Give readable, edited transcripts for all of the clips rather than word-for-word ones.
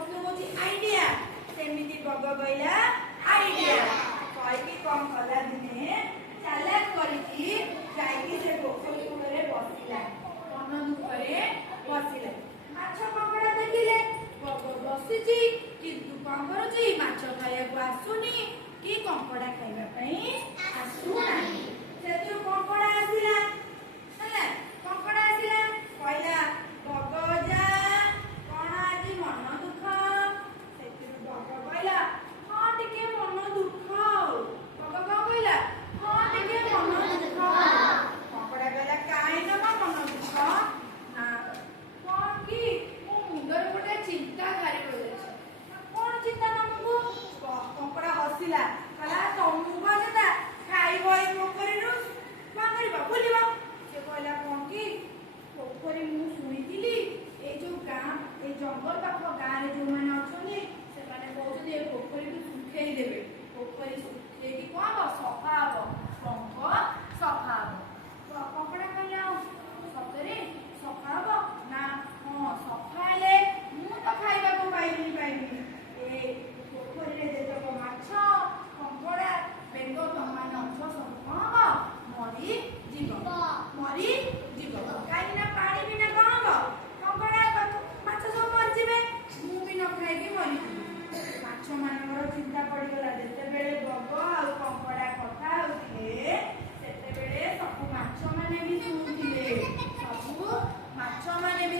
पक्षी होची idea सेमिति bug गइला आइडिया कहि कम कला दिने चालाक करिकी जाईकी से पोखरी कूଳରେ बसिला मन दुखरे बसिला माछ कଙ୍କड़ा देखिले बग बसिची किंतु कम करूची माछ खाइବାକୁ आसुनी कि कंकड़ा खाइबा पई आसु नाही सेतु कंकड़ा आसिला हला कंकड़ा आसिला कहला बगजा कोन आजि मन दुख सेतु बग कहला हां टिके मन दुख बग कहला हां टिके मन दुख कंकड़ा कहला काहे न मन दुख ना कोन की ओ मुंडर गोटे चिंता घारी पड़े कोन चिंता नमको कंकड़ा हसिला कहला तमु बजता खाइबो ए पोखरी रु बांगरिबा बोलिबा से कहला कोन की पोखरी मु सुनितिली ए जो गां ए जंगल पाख गां रे जो माने अछनी से माने कहउछथि ए पोखरी को सुखेई देबे पोखरी सुखे की कोन सफा हो पंख सफा हो कंकड़ा कहला सतरे सफा हो ना हां सफा हेले मु तो खाइबा को पाइबी ए पोखरी रे जेतक माछ कंकड़ा बेंग तमान अछ सब कम मरी जीव काई ना पानी बिना कम कंकड़ा माछ सब मर जिवे मु भी न खाइके मरी माछ मानकर चिंता पड़ी गला जेते बेले बग आ कंकड़ा कथा होतिले सेते बेले सब माछ माने भी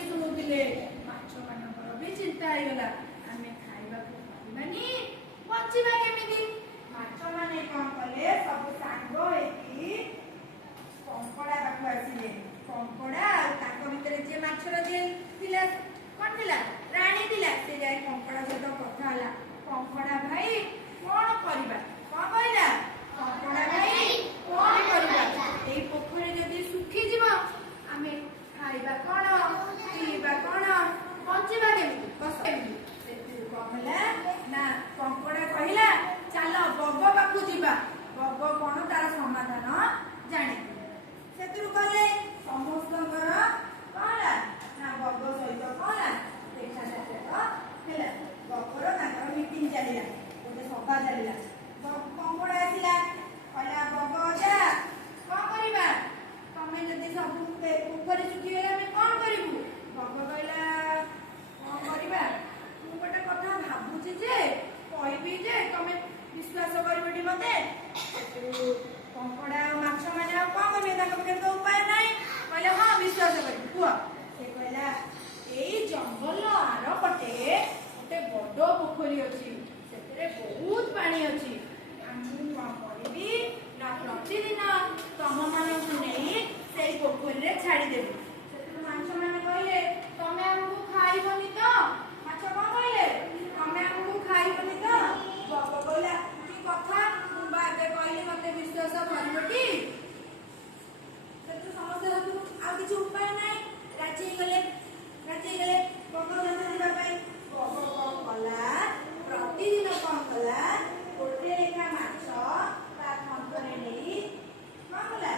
सुनुतिले माछ मानकर भी चिंता आइ गला आमे खाइबा को पाइबानी बचिबा केमिति माछ माने कोन कले सब सांग हेकी कंकड़ा पाखु आसिले कंकड़ा ताको भितरे जे माछर जे थिला कोन थिला रानी थिला से जाय कंकड़ा सहित कथा हला कंकड़ा भाई कोन करिबा कोन कहला कंकड़ा भाई कोन करिबा एई पोखरी जदी सुखी जीव आमे खाइबा कोन पीबा कोन बचिबा केमिति बस सेति कहला ना कंकड़ा कहला चलो बग पाखु जीवा बग कोन तार समाधान जाने सेतु गले समस्तकर कहला ना बग सहित कहला देखा जाता हेला बगर ताकर मीटिंग चलिला गोटे सभा चलिला कंकड़ा आसिला कहला बग जा कोन करिबा तमे जदी सब पोखरी सुखी गेला हम कोन करिबु बग कहला कोन करिबा मु गोटे कथा भाबुची जे कहबी जे तमे विश्वास करबेटी मते कंकड़ा माछ माने कोन करबे ताको के तो उपाय नाही कहले हां विश्वास करबी कुआ से कहला एई जंगल आर पटे गोटे बड़ पोखरी अछि सेतरे बहुत पानी अछि आमु कोन करबी ना प्रतिदिन तम मानकु नै सेई पोखरी रे छाडी देबी सेतु माछ माने कहले तमे हमकु खाइबनी तो माछ कोन कहले तमे हमकु खाइबनी तो बग कहला की कथा मु बाबे कहली मते विश्वास करबटी सेतु समस्या हेतु आ किछ उपाय नै राजी गले बग जाने दिबा पई बग कोन कला प्रतिदिन कोन कला गोटे लेखा माछ ता खंतरे नै कोन कला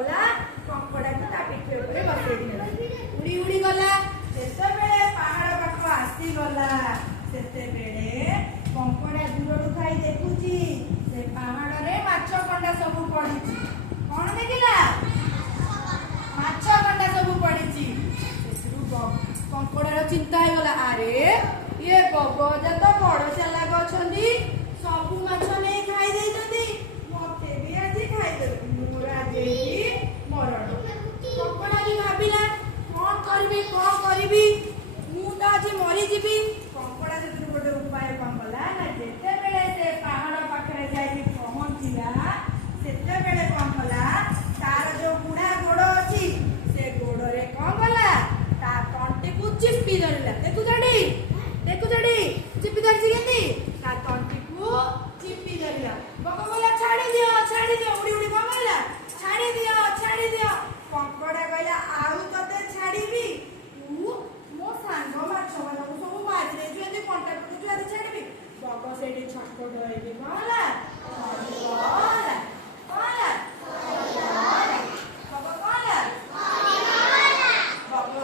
କଲା କଙ୍କଡାକୁ ତା ପିଠି ଉପରେ ବସେଇଦେଲା ଉଡି ଉଡି ଗଲା ଯେତେବେଳେ ପାହାଡ ପାଖ ଆସିଗଲା ସେତେବେଳେ କଙ୍କଡା ଦୂରରୁ ଥାଇ ଦେଖୁଛି ସେ ପାହାଡରେ ମାଛ କଣ୍ଡା ସବୁ ପଡିଛି କଣ ଦେଖିଲା ମାଛ କଣ୍ଡା ସବୁ ପଡିଛି ସେଥିରୁ କଙ୍କଡାର ଚିନ୍ତା ହେଇଗଲା ଆରେ ଇଏ ବଗଜା ତ ବଡ ଚାଲାକ ଅଛନ୍ତି ସବୁ ମାଛ ନେଇ ଖାଇ ଦେଇଛନ୍ତି ମତେ ବି ଆଜି ଖାଇଦେବେ ମୋର ଆଜି ମରଣ କଙ୍କଡା ବି ଭାବିଲା କଣ କରିବି ମୁଁ ତ ଆଜି ମରିଯିବି କଙ୍କଡା ସେଥିରୁ ଗୋଟେ ଉପାୟ କଣ କଲା ନା ଯେତେବେଳେ ସେ ପାହାଡ ପାଖରେ ଯାଇକି ପହଞ୍ଚିଲା ସେତେବେଳେ କଣ କଲା ତାର ଯୋଉ ବୁଢା ଗୋଡ ଅଛି ସେ ଗୋଡରେ କଣ କଲା ତା ତଣ୍ଟିକୁ ଚିପି ଧରିଲା ଦେଖୁଛଟି ଚିପି ଧରିଛି କେମିତି ତା ତଣ୍ଟିକୁ ଚିପି ଧରିଲା ବଗ କହିଲା ଛାଡି ଦିଅ ଉଡି ଉଡି କଣ କହିଲା ଛାଡି ଦିଅ କଙ୍କଡା କହିଲା ଆଉ ତତେ ଛାଡିବି ତୁ ମୋ ସାଙ୍ଗ ମାଛ ମାନଙ୍କୁ ସବୁ ମାରି ଦେଇଛୁ ଏମିତି କଣ୍ଟା ପିଟୁଛୁ ଆଜି ଛାଡିବି ବଗ ସେଇଠି ଛଟପଟ ହେଇକି କଣ ହେଲା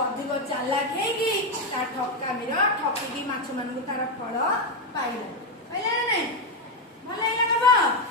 ଅଧିକ ଚାଲାକ ହେଇକି ତା ଠକାମିର ଠକିକି ମାଛ ମାନଙ୍କୁ ତାର ଫଳ ପାଇଲା ନା ନାଇଁ ଭଲ ଲାଗିଲା ବାବା